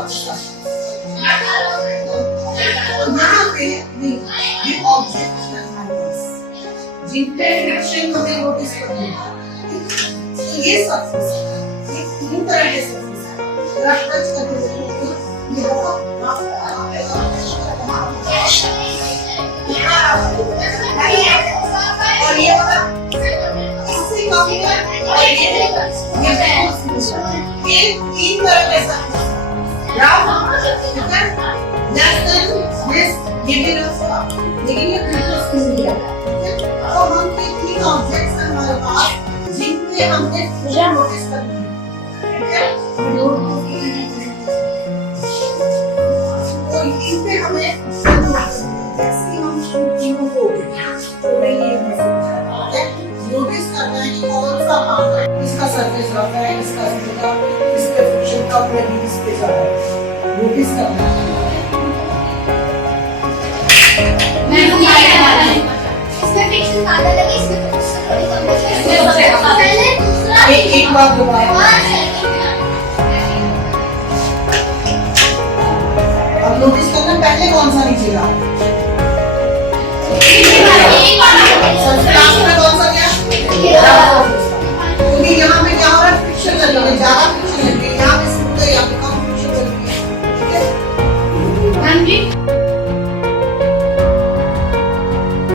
वापस आ और यहाँ पे ये ऑब्जेक्ट जिन पे रिएक्शन हमें नोटिस करनी है, तो ये सरफेस ये तीन तरह के सरफेस है। अगर आप टच करके देखोगे ये बहुत और ये वाला इससे कम है और ये तीन तरह के सरफेस ये भी लेकिन ये नहीं है। तो हम के तीन ऑब्जेक्ट्स हैं हमारे पास जिनके हमने फ्यूजन नोटिस करनी है, ठीक है? तो इन पे हमें जैसे ही हम तीनों को नोटिस करना है कि कौन सा पार्ट है, इसका सरफेस रफ है, इसका स्मूथ है, इसके फ्रिक्शन कम है, इस पे ज्यादा है, नोटिस करना है। एक बार दोबारा अब नोटिस करना पहले कौन सा नीचे रहा सबसे लास्ट में कौन सा गया क्योंकि यहाँ पे क्या हो रहा है फ्रिक्शन लगेगा ज्यादा